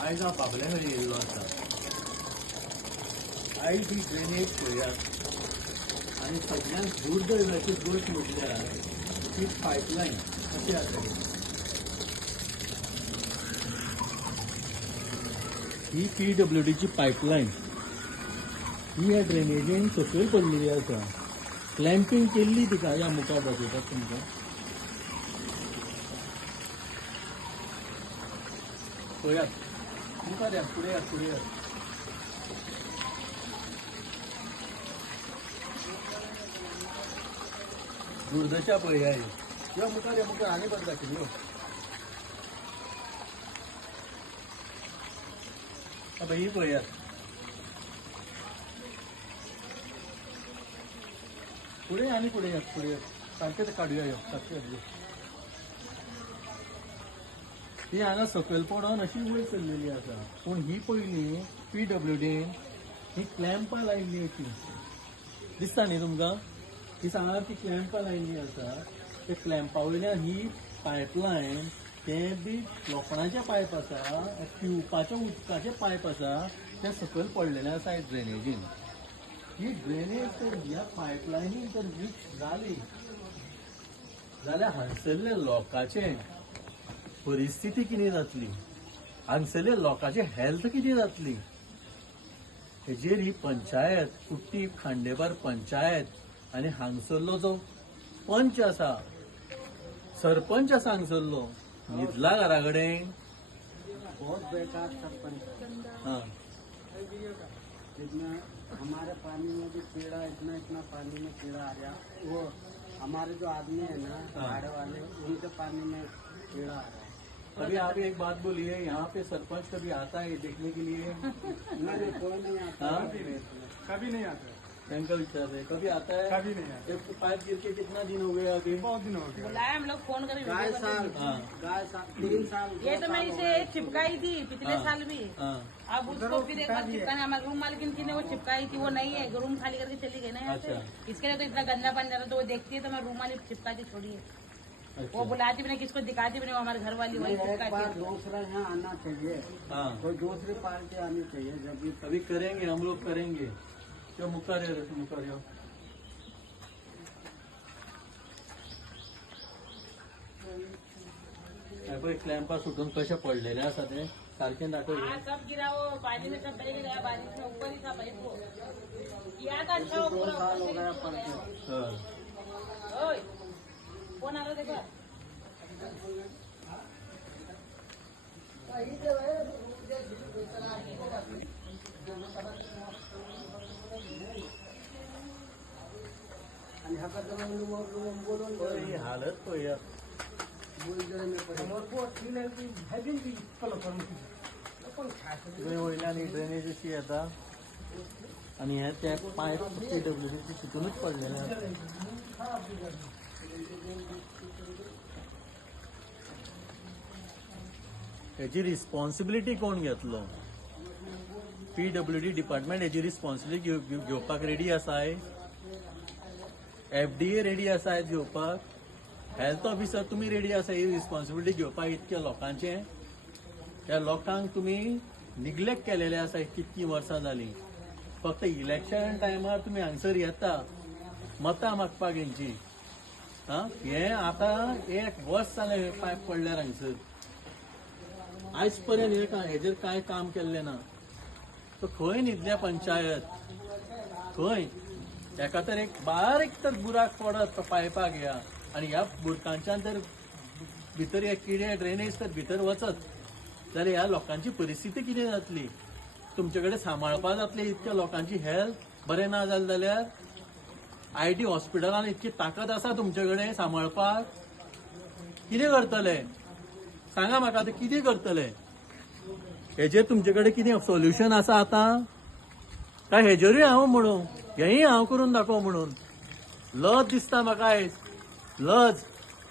आयज हांव बाबल्या कडेन येयल्लो आसा. आयज ही ड्रेनेज पळयात आनी सगळ्यांत दुर्दैवाची गोश्ट म्हटल्यार ही पायपलायन कशी आसा. ही PWDची पायपलायन ही ह्या ड्रेनेजीन सकयल पडलेली आसा. क्लॅम्पिंग केल्ली तिका. या मुखार दाखयतात तुमकां. पळयात मुखार या, फुडें या, फुडें या. दुर्दशा पळया ही. या मुखार या, मुखार आनी बरें दाखयल्यो. आता ही पळयात. पुढे आणि पुढे या, पुढे सारखे ते काढूया. यो सारखे काढूया. ही हांगा सकयल पडोन अशी वयर सरलेली आसा. पूण ही पयली PWDन ही क्लॅम्पां लायिल्ली अशी दिसता न्ही तुमकां. ही सांगात ती क्लॅम्पां लायिल्ली आसा. ते क्लॅम्पा वयल्यान ही पायपलायन ते बी लोखणाचे पायप आसा, पिवपाच्या उदकाचे पायप आसा, ते सकयल पडलेले आसा ड्रेनेजीन. ही ड्रेनेज तर ह्या पायपलायनीन जर मिक्स जाली जाल्यार हांगसरल्या लोकांचे परिस्थिती कितें जातली, हांगसरल्या लोकांचे हेल्थ कितें जातली. हेजेर ही पंचायत, कुट्टी खांडेपार पंचायत आनी हांगसरलो जो पंच आसा, सरपंच आसा हांगसरलो, न्हिदला घरा कडेन. बहुत बेकार सरपंच. हाँ, जितना हमारे पानी में भी कीड़ा, इतना इतना पानी में कीड़ा आ गया. वो हमारे जो आदमी है ना भाड़े वाले, उनके पानी में कीड़ा आ रहा है. अभी आप एक बात बोलिए, यहाँ पे सरपंच कभी आता है देखने के लिए? नहीं, कोई नहीं आता. हाँ? कभी नहीं आता. टैंकर विचार है कभी आता है? कभी नहीं आता. एक पाइप गिर के कितना दिन हो गया अभी? बहुत दिन हो गया. बुलाया हम लोग फोन करके गाय वीडियो साल, बना हाँ. गाय साल, 3 साल. ये 2 तो मैं साल हो इसे गए. चिपकाई थी पिछले हाँ. साल भी. हाँ, अब उधर उसको वो फिर एक चिपका बार दिए. चिपकाने हमारे रूम मालकिन की ने वो चिपकाई थी, वो नहीं है, रूम खाली करके चली गई ना यहाँ से. अच्छा. इसके लिए तो इतना गंदा पानी जाता, तो वो देखती है तो मैं रूम वाली चिपका के छोड़ी है. वो अच्छा. बुलाती भी नहीं, किसको दिखाती भी नहीं, वो हमारे घर वाली वही नहीं, एक बार चिपकाती है. दूसरा यहाँ आना चाहिए. हाँ, कोई दूसरी पार्टी आनी चाहिए. जब भी अभी करेंगे, हम लोग करेंगे. क्यों मुकार है, मुकार है. क्लॅम्पा सुटून कशे पडलेले आसा ते सारखे दाखव. हाँ, सब गिरा वो पानी में, सब बह गया बारिश में, ऊपर ही था भाई वो. किया था अच्छा वो 2 पूरा साल हो ऊपर गया से पड़ नीचे के. हो हाँ. गया. ओए, कौन आ रहा देखो. आणि ह्याचा जवळ बोलून ही हालत पळया. वयल्यान ही ड्रेनेज अशी येता आणि हे त्या पायप PWDचे सुटूनच पडलेले आसा. हेची रिस्पॉन्सिबिलिटी कोण घेतलो? PWD डिपार्टमेंट हेची रिस्पॉन्सिबिलिटी घेवपाक रेडी आसाय. FDA रेडी आसाय घेवपाक. हेल्थ ऑफिसर तुम्ही रेडी आसा ही रिस्पॉन्सिबिलिटी घेवपाक इतक्या लोकांचे? त्या लोकांक तुम्ही निग्लेक्ट केलेले आसा कितकी वर्सां जाली. फक्त इलेक्शन टायमार तुम्ही हांगसर येता मतां मागपाक हेंची. हा, हे आता 1 वर्स जालें पायप पडल्यार हांगसर. आयज पर्यंत हेजेर काय काम केल्लें ना. तो खंय न्हिदल्या पंचायत, खंय एका तर एक बारीक तर बुराक पडत तो पायपाक ह्या, आणि ह्या बुरकांच्यान तर भितर हे किडे ड्रेनेज तर भितर वचत जाल्यार ह्या लोकांची परिस्थिती कितें जातली. तुमचे कडेन सांबाळपा जातली इतक्या लोकांची हेल्थ बरें ना जालें जाल्यार? IIT हॉस्पिटलान इतकी ताकद आसा तुमचे कडेन सांबाळपाक? कितें करतले सांगा म्हाका. आतां कितें करतले? हेजेर तुमचे कडेन कितें सोल्युशन आसा आतां? काय हेजेरूय हांव म्हणूं, हेंय हांव करून दाखोव म्हणून? लज दिसता म्हाका आयज. लज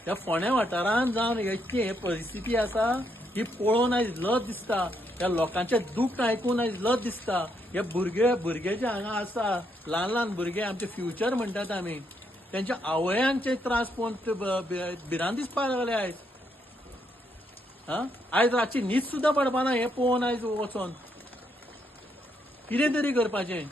त्या फोंड्या वाठारांत जावन इतकी हे परिस्थिती आसा ही पळोवन आयज लज दिसता. त्या लोकांचे दूख आयकून आयज लज दिसता. हे भुरगे जे हांगा आसा, ल्हान ल्हान भुरगे, आमचे फ्युचर म्हणटात आमी, त्यांच्या आवयांचे त्रास पळोवन भिरांत दिसपाक लागले आयज. हा आयज रातची न्हीद सुद्दां पडपाना हें पळोवन आयज वचोन कितें तरी करपाचें